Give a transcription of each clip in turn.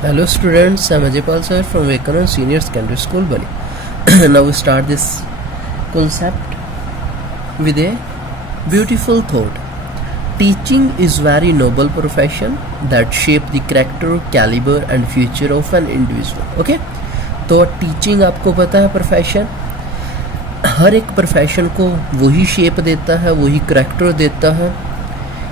Hello students, I'm Ajaypal sir from Vivekananda Senior Secondary School, Bali. Now we start this concept with a beautiful thought. Teaching is very noble profession that shape the character, caliber and future of an individual. Okay? तो teaching आपको पता है profession, हर एक profession को वही shape देता है, वही करैक्टर देता है,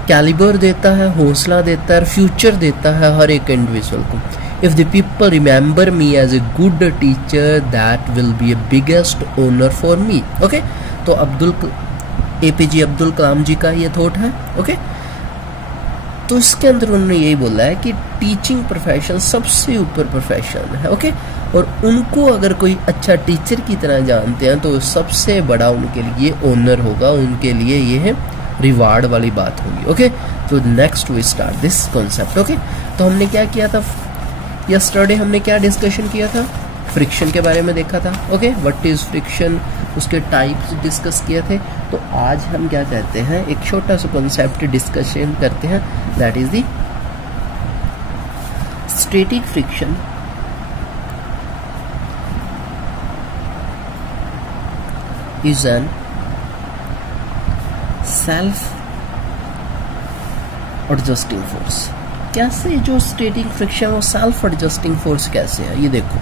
कैलिबर देता है, हौसला देता है, फ्यूचर देता है हर एक इंडिविजुअल को. If the people remember me as a good teacher that will be a biggest honour for me. Okay, तो APJ अब्दुल कलाम जी का ये थॉट है. ओके, तो इसके अंदर उन्होंने यही बोला है कि टीचिंग प्रोफेशन सबसे ऊपर प्रोफेशन है. ओके, और उनको अगर कोई अच्छा टीचर की तरह जानते हैं तो सबसे बड़ा उनके लिए ऑनर होगा, उनके लिए ये है रिवार्ड वाली बात होगी. ओके, तो next we start this concept. Okay, तो हमने क्या किया था यस्टरडे, हमने क्या डिस्कशन किया था, फ्रिक्शन के बारे में देखा था. ओके, व्हाट इज फ्रिक्शन, उसके टाइप्स डिस्कस किए थे. तो आज हम क्या कहते हैं, एक छोटा सा कॉन्सेप्ट डिस्कशन करते हैं, that is the static friction. Is an self adjusting force. कैसे जो स्टैटिक फ्रिक्शन और सेल्फ एडजस्टिंग फोर्स कैसे है, ये देखो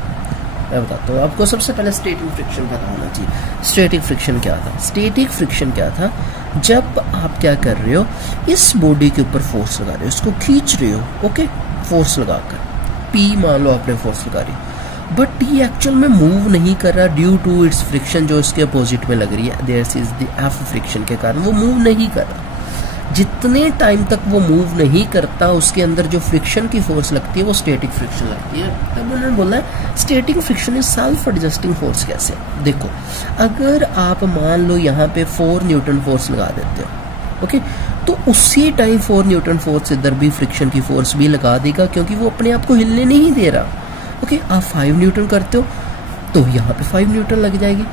मैं बताता हूँ आपको. सबसे पहले स्टैटिक फ्रिक्शन पता होना चाहिए. स्टैटिक फ्रिक्शन क्या था? स्टैटिक फ्रिक्शन क्या था, जब आप क्या कर रहे हो, इस बॉडी के ऊपर फोर्स लगा रहे हो, इसको खींच रहे हो. ओके, फोर्स लगाकर P मान लो आपने फोर्स लगा रही, बट ये एक्चुअल में मूव नहीं कर रहा ड्यू टू इट्स फ्रिक्शन जो इसके अपोजिट में लग रही है, there is the F friction के कारण वो मूव नहीं कर रहा. जितने टाइम तक वो मूव नहीं करता उसके अंदर जो फ्रिक्शन की फोर्स लगती है वो स्टैटिक फ्रिक्शन लगती है. तब उन्होंने बोला है static friction is self adjusting force. कैसे? देखो, अगर आप मान लो यहाँ पे 4 न्यूटन फोर्स लगा देते हो, ओके, तो उसी टाइम 4 न्यूटन फोर्स इधर भी फ्रिक्शन की फोर्स भी लगा देगा, क्योंकि वो अपने आप को हिलने नहीं दे रहा. ओके, आप 5 न्यूटन करते हो तो यहाँ पे 5 न्यूटन लग जाएगी.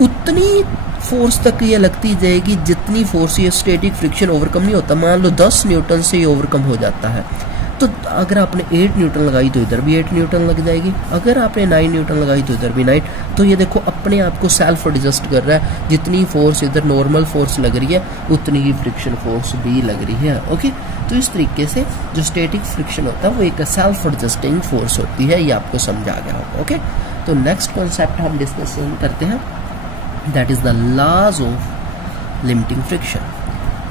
उतनी फोर्स तक ये लगती जाएगी जितनी फोर्स ये स्टैटिक फ्रिक्शन ओवरकम नहीं होता. मान लो 10 न्यूटन से ये ओवरकम हो जाता है, तो अगर आपने 8 न्यूटन लगाई तो इधर भी 8 न्यूटन लग जाएगी. अगर आपने 9 न्यूटन लगाई तो इधर भी 9. तो ये देखो अपने आप को सेल्फ एडजस्ट कर रहा है. जितनी फोर्स इधर नॉर्मल फोर्स लग रही है उतनी ही फ्रिक्शन फोर्स भी लग रही है. ओके, तो इस तरीके से जो स्टैटिक फ्रिक्शन होता है वो एक सेल्फ एडजस्टिंग फोर्स होती है. ये आपको समझा गया होगा. ओके, तो नेक्स्ट कॉन्सेप्ट हम डिस्कशन करते हैं, that is the laws of limiting friction.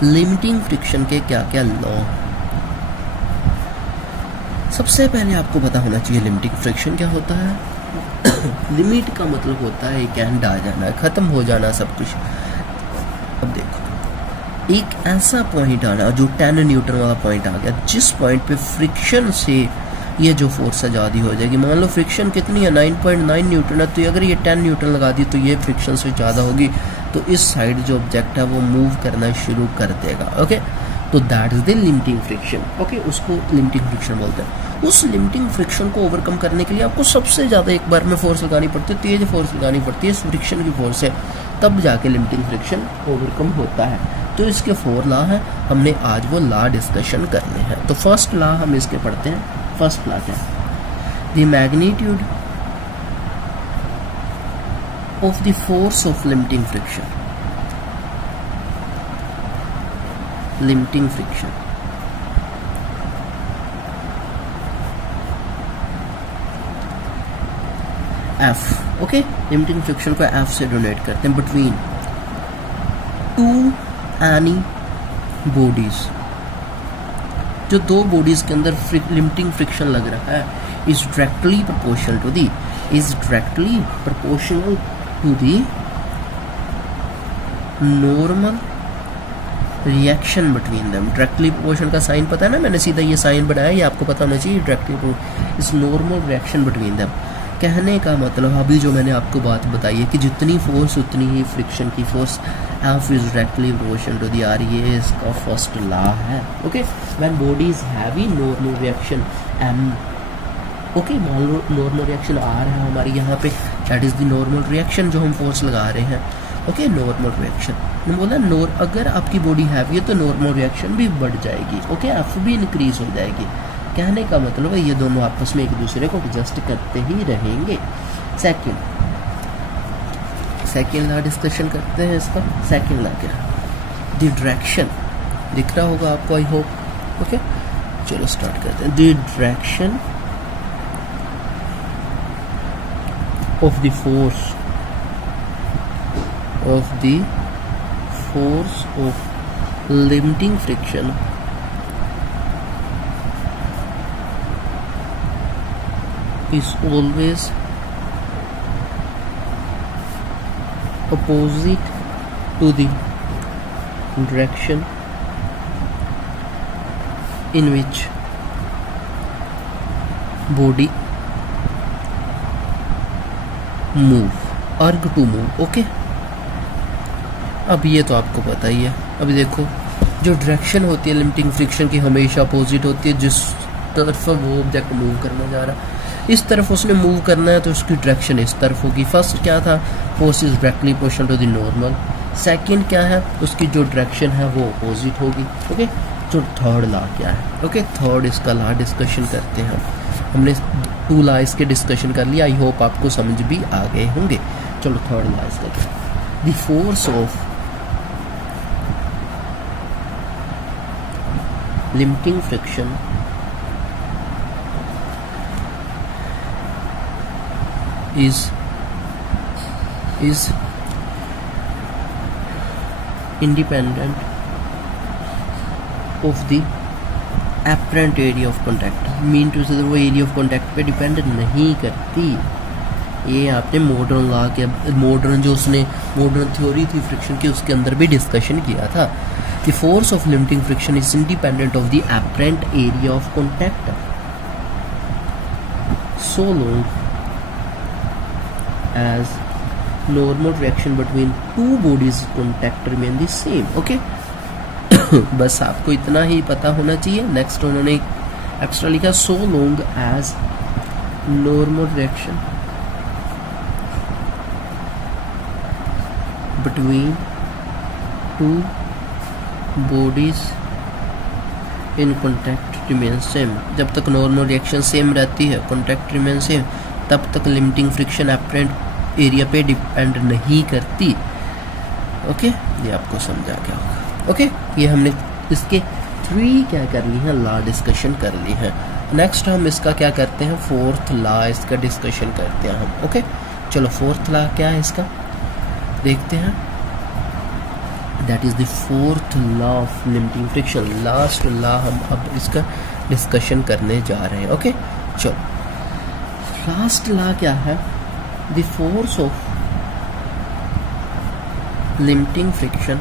Limiting friction के क्या क्या लॉ. सबसे पहले आपको पता होना चाहिए लिमिटिंग फ्रिक्शन क्या होता है. लिमिट का मतलब होता है एक एंड आ जाना, खत्म हो जाना सब कुछ. अब देखो, एक ऐसा पॉइंट आना जो 10 न्यूटन वाला पॉइंट आ गया, जिस पॉइंट पे फ्रिक्शन से ये जो फोर्स आज़ादी हो जाएगी. मान लो फ्रिक्शन कितनी है, 9.9 न्यूटन है, तो अगर ये 10 न्यूटन लगा दी तो ये फ्रिक्शन से ज़्यादा होगी, तो इस साइड जो ऑब्जेक्ट है वो मूव करना शुरू कर देगा. ओके, तो that is the limiting friction. Okay, उसको लिमिटिंग फ्रिक्शन बोलते हैं. उस लिमिटिंग फ्रिक्शन को ओवरकम करने के लिए आपको सबसे ज़्यादा एक बार में फोर्स लगानी पड़ती है, तेज फोर्स लगानी पड़ती है, फ्रिक्शन की फोर्स है, तब जाके लिमिटिंग फ्रिक्शन ओवरकम होता है. तो इसके 4 लॉ हैं, हमने आज वो लॉ डिस्कशन करने हैं. तो फर्स्ट लॉ हम इसके पढ़ते हैं. फर्स्ट लॉ क्या है, the magnitude of the force of limiting friction. Limiting friction F. Okay, limiting friction को F से डोनेट करते हैं. बिटवीन 2 एनी बॉडीज, जो 2 बॉडीज के अंदर लिमिटिंग फ्रिक्शन लग रहा है, is directly proportional to the normal reaction between them. Directly proportional का साइन पता है ना, मैंने सीधा ये साइन बनाया, ये आपको पता होना चाहिए. डायरेक्टली इस नॉर्मल रिएक्शन बिटवीन देम. कहने का मतलब अभी जो मैंने आपको बात बताई है कि जितनी फोर्स उतनी ही फ्रिक्शन की force. F is directly proportional to the R. ये इसका फर्स्ट लॉ है. Okay, when body is heavy normal reaction M. Okay, मान लो नॉर्मल रिएक्शन R है हमारी यहाँ पे, that is the normal reaction जो हम फोर्स लगा रहे हैं. ओके, नॉर्मल रिएक्शन बोला अगर आपकी बॉडी हैवी है तो नॉर्मल रिएक्शन भी बढ़ जाएगी. ओके, F भी इंक्रीज हो जाएगी. कहने का मतलब है ये दोनों आपस में एक दूसरे को एडजस्ट करते ही रहेंगे। सेकेंड लॉ डिस्कशन करते हैं इसका। सेकेंड लॉ क्या, द डायरेक्शन दिख रहा होगा आपको, आई होप। ओके, चलो स्टार्ट करते हैं। The direction of the force of limiting friction is always opposite to the direction in which body move, अर्ग टू मूव। ओके, अब ये तो आपको पता ही है। अभी देखो, जो डायरेक्शन होती है लिमिटिंग फ्रिक्शन की हमेशा अपोजिट होती है। जिस तरफ वो ऑब्जेक्ट मूव करना जा रहा है, इस तरफ उसने मूव करना है तो उसकी डायरेक्शन इस तरफ होगी। फर्स्ट क्या था, force is directly proportional to the normal. Second क्या है, उसकी जो डायरेक्शन है वो अपोजिट होगी। ओके, जो थर्ड लॉ क्या है। ओके, थर्ड इसका लॉ डिस्कशन करते हैं। हमने 2 लॉ इसके डिस्कशन कर लिया, आई होप आपको समझ भी आ गए होंगे। चलो थर्ड लॉ इसका क्या, the force of limiting friction is independent of the apparent area of contact। Mean to say वो एरिया ऑफ कॉन्टैक्ट पे डिपेंड नहीं करती। ये आपने मॉडर्न लॉ के, मॉडर्न जो उसने मॉडर्न थ्योरी थी फ्रिक्शन की, उसके अंदर भी डिस्कशन किया था। The force of limiting friction is independent of the apparent area of contact so long as normal reaction between two bodies contact remain the same। okay बस आपको इतना ही पता होना चाहिए। नेक्स्ट उन्होंने एक्स्ट्रा लिखा, so long as normal reaction between two bodies in contact remains same। जब तक नॉर्मल रिएक्शन सेम रहती है, कॉन्टैक्ट रिमेन सेम, तब तक लिमिटिंग फ्रिक्शन एपरेंट एरिया पे डिपेंड नहीं करती। ओके, ये आपको समझा क्या होगा। ओके, ये हमने इसके 3 क्या कर ली हैं, लॉ डिस्कशन कर ली है। नेक्स्ट हम इसका क्या करते हैं, फोर्थ लॉ इसका डिस्कशन करते हैं हम। ओके, चलो फोर्थ लॉ क्या है इसका देखते हैं। That is the fourth law of limiting friction. Last law हम अब इसका डिस्कशन करने जा रहे हैं। ओके, चलो लास्ट लॉ क्या है, the force of limiting friction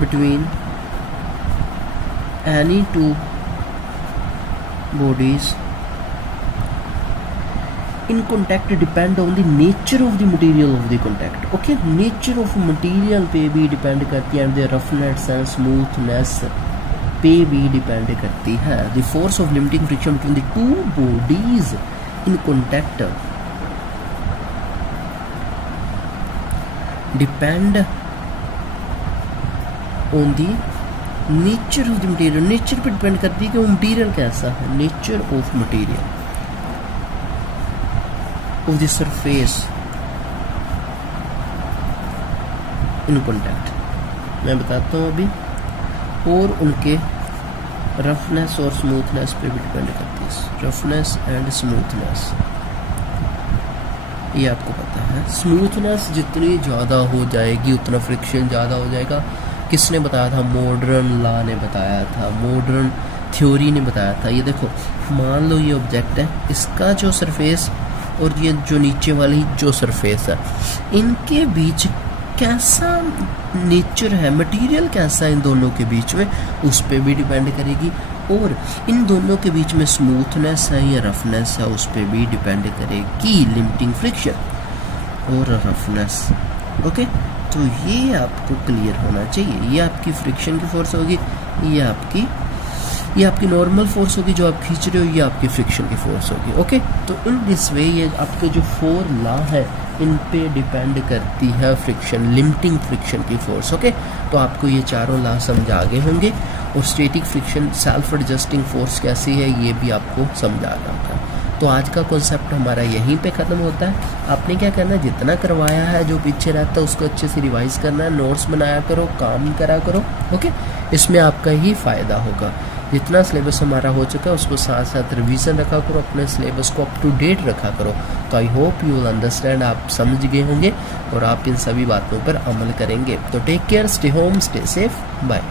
between any 2 bodies in contact depend on the nature of the material of the contact। okay, nature of material पे भी depend करती है, and the roughness and smoothness पे भी depend करती है। the force of limiting friction between the 2 bodies in contact depend on the nature of the material। nature पे depend करती है कि वो material कैसा है। nature of material of the surface in contact, मैं बताता हूँ अभी, और उनके रफनेस और स्मूथनेस पे भी डिपेंड करती है। रफनेस एंड स्मूथनेस, ये आपको पता है। स्मूथनेस जितनी ज़्यादा हो जाएगी उतना फ्रिक्शन ज़्यादा हो जाएगा। किसने बताया था, मॉडर्न लॉ ने बताया था, मॉडर्न थ्योरी ने बताया था। ये देखो, मान लो ये ऑब्जेक्ट है, इसका जो सरफेस और ये जो नीचे वाली जो सरफेस है, इनके बीच कैसा नेचर है, मटेरियल कैसा है इन दोनों के बीच में, उस पर भी डिपेंड करेगी। और इन दोनों के बीच में स्मूथनेस है या रफनेस है, उस पर भी डिपेंड करेगी लिमिटिंग फ्रिक्शन और रफनेस। ओके, तो ये आपको क्लियर होना चाहिए। ये आपकी फ्रिक्शन की फोर्स होगी, ये आपकी नॉर्मल फोर्स होगी जो आप खींच रहे हो, ये आपकी फ्रिक्शन की फोर्स होगी। ओके, तो इन दिस वे ये आपके जो 4 लॉ है इन पे डिपेंड करती है फ्रिक्शन, लिमिटिंग फ्रिक्शन की फोर्स। ओके, तो आपको ये चारों लॉ समझ आ गए होंगे, और static friction self adjusting force कैसी है ये भी आपको समझ आ गया होगा। तो आज का कॉन्सेप्ट हमारा यहीं पे ख़त्म होता है। आपने क्या करना है, जितना करवाया है जो पीछे रहता है उसको अच्छे से रिवाइज करना है, नोट्स बनाया करो, काम करा करो। ओके, इसमें आपका ही फ़ायदा होगा। जितना सिलेबस हमारा हो चुका है उसको साथ साथ रिवीजन रखा करो, अपने सिलेबस को अप टू डेट रखा करो। तो I hope you will understand, आप समझ गए होंगे और आप इन सभी बातों पर अमल करेंगे। तो take care, stay home, stay safe, bye.